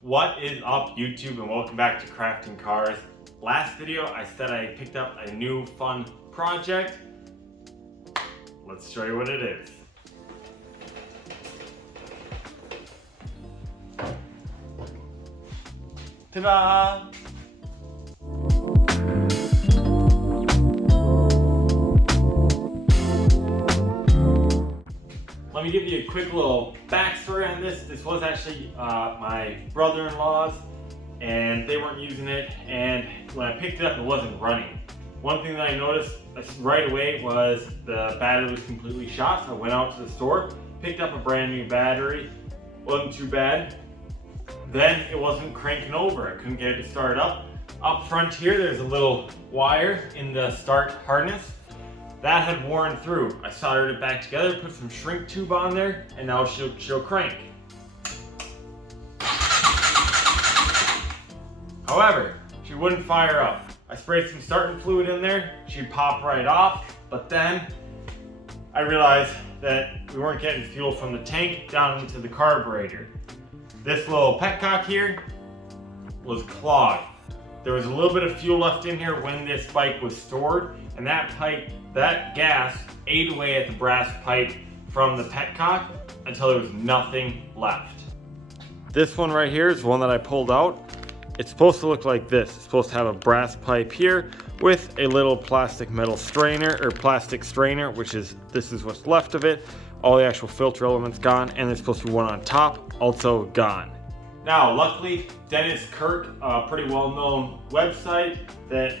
What is up, YouTube, and welcome back to Crafting Cars. Last video I said I picked up a new fun project. Let's show you what it is. Ta-da! Let me give you a quick little backstory on this. This was actually my brother-in-law's, and they weren't using it, and when I picked it up, it wasn't running. One thing that I noticed right away was the battery was completely shot, so I went out to the store, picked up a brand new battery. Wasn't too bad. Then it wasn't cranking over. I couldn't get it to start up. Up front here, there's a little wire in the start harness. That had worn through. I soldered it back together, put some shrink tube on there, and now she'll crank. However, she wouldn't fire up. I sprayed some starting fluid in there, she'd pop right off, but then I realized that we weren't getting fuel from the tank down into the carburetor. This little petcock here was clogged. There was a little bit of fuel left in here when this bike was stored, and that gas ate away at the brass pipe from the petcock until there was nothing left. This one right here is one that I pulled out. It's supposed to look like this. It's supposed to have a brass pipe here with a little plastic strainer, which is, this is what's left of it. All the actual filter elements gone, and there's supposed to be one on top, also gone. Now, luckily, Dennis Kirk, a pretty well-known website that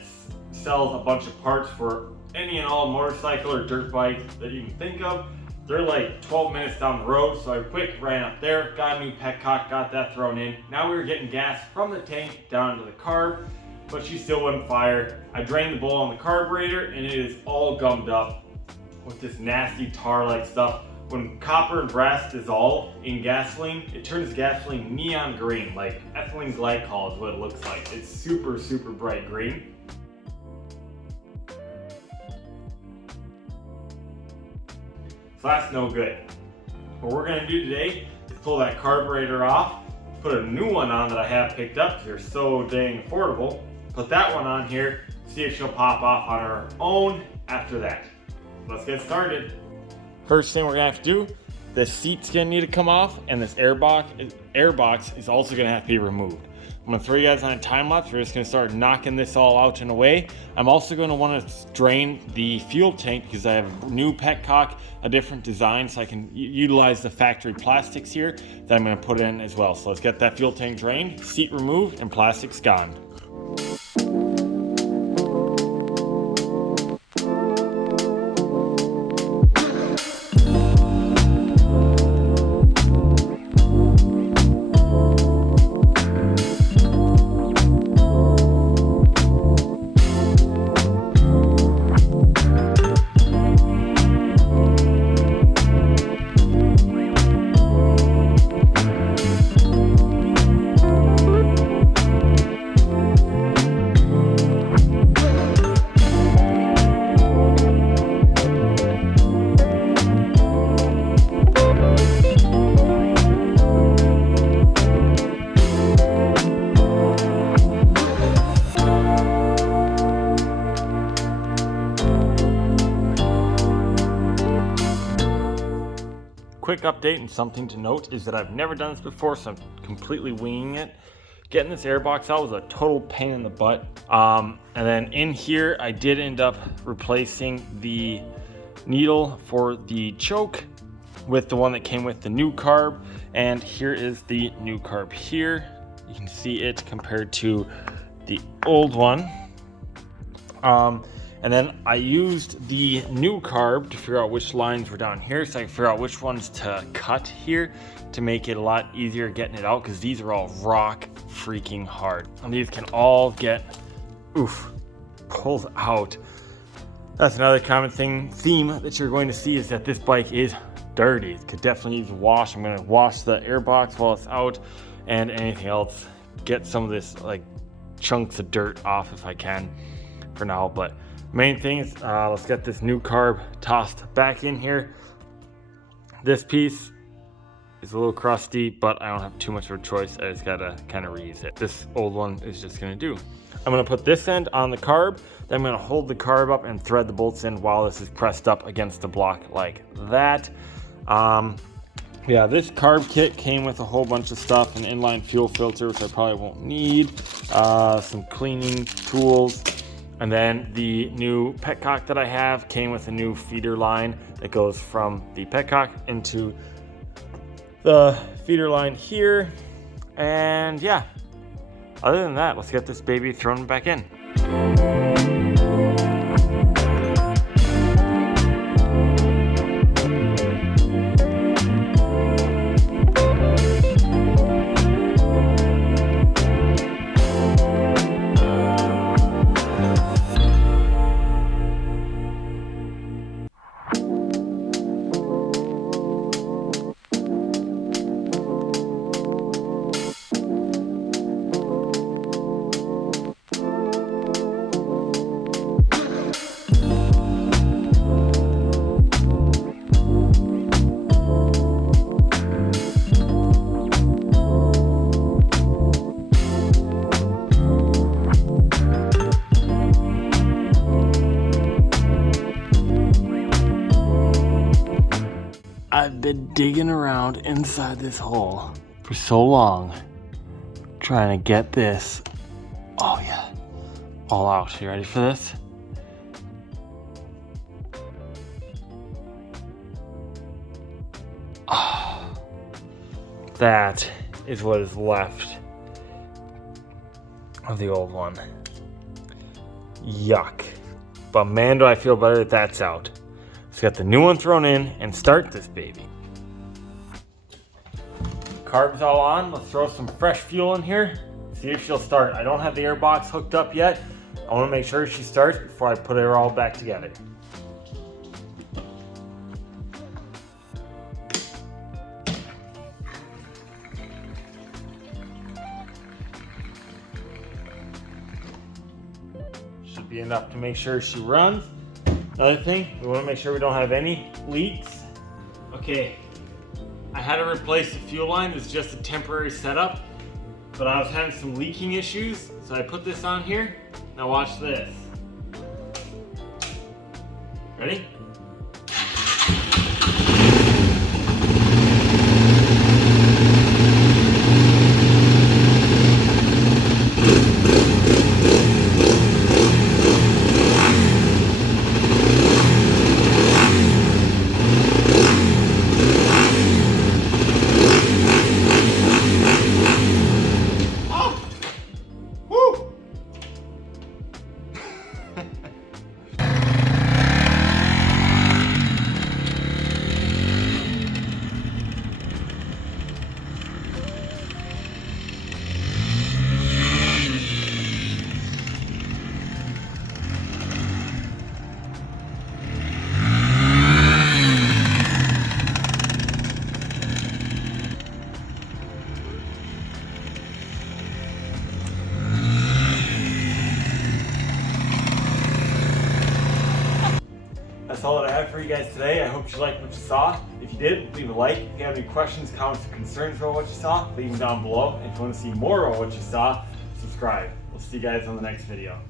sells a bunch of parts for any and all motorcycle or dirt bike that you can think of. They're like 12 minutes down the road, so I quick ran up there, got a new petcock, got that thrown in. Now we were getting gas from the tank down into the carb, but she still wouldn't fire. I drained the bowl on the carburetor, and it is all gummed up with this nasty tar-like stuff. When copper and brass dissolve in gasoline, it turns gasoline neon green, like ethylene glycol is what it looks like. It's super, super bright green. So that's no good. What we're gonna do today is pull that carburetor off, put a new one on that I have picked up because they're so dang affordable. Put that one on here, see if she'll pop off on her own after that. Let's get started. First thing we're gonna have to do, this seat's gonna need to come off, and this air box is also gonna have to be removed. I'm gonna throw you guys on a time lapse. We're just gonna start knocking this all out and away. I'm also gonna wanna drain the fuel tank because I have a new petcock, a different design, so I can utilize the factory plastics here that I'm gonna put in as well. So let's get that fuel tank drained, seat removed, and plastics gone. Quick update and something to note is that I've never done this before, so I'm completely winging it. Getting this airbox out was a total pain in the butt. And then in here, I did end up replacing the needle for the choke with the one that came with the new carb. And here is the new carb here. You can see it compared to the old one. And then I used the new carb to figure out which lines were down here, so I can figure out which ones to cut here to make it a lot easier getting it out, because these are all rock freaking hard. And these can all get, pulled out. That's another common theme that you're going to see, is that this bike is dirty. It could definitely use a wash. I'm gonna wash the airbox while it's out, and anything else. Get some of this like chunks of dirt off if I can for now, but main thing is let's get this new carb tossed back in here. This piece is a little crusty, but I don't have too much of a choice. I just gotta kind of reuse it. This old one is just gonna do. I'm gonna put this end on the carb, then I'm gonna hold the carb up and thread the bolts in while this is pressed up against the block like that. Yeah, this carb kit came with a whole bunch of stuff, an inline fuel filter, which I probably won't need, some cleaning tools, and then the new petcock that I have came with a new feeder line that goes from the petcock into the feeder line here. And yeah, other than that, let's get this baby thrown back in. I've been digging around inside this hole for so long, trying to get this, oh yeah, all out. You ready for this? Oh, that is what is left of the old one. Yuck. But man, do I feel better that that's out. Let's get the new one thrown in and start this baby. Carb's all on. Let's throw some fresh fuel in here. See if she'll start. I don't have the air box hooked up yet. I want to make sure she starts before I put her all back together. Should be enough to make sure she runs. Another thing, we want to make sure we don't have any leaks. Okay, I had to replace the fuel line. It's just a temporary setup, but I was having some leaking issues, so I put this on here. Now watch this. Ready? That's all that I have for you guys today. I hope you liked what you saw. If you did, leave a like. If you have any questions, comments, or concerns about what you saw, leave them down below. And if you want to see more about what you saw, subscribe. We'll see you guys on the next video.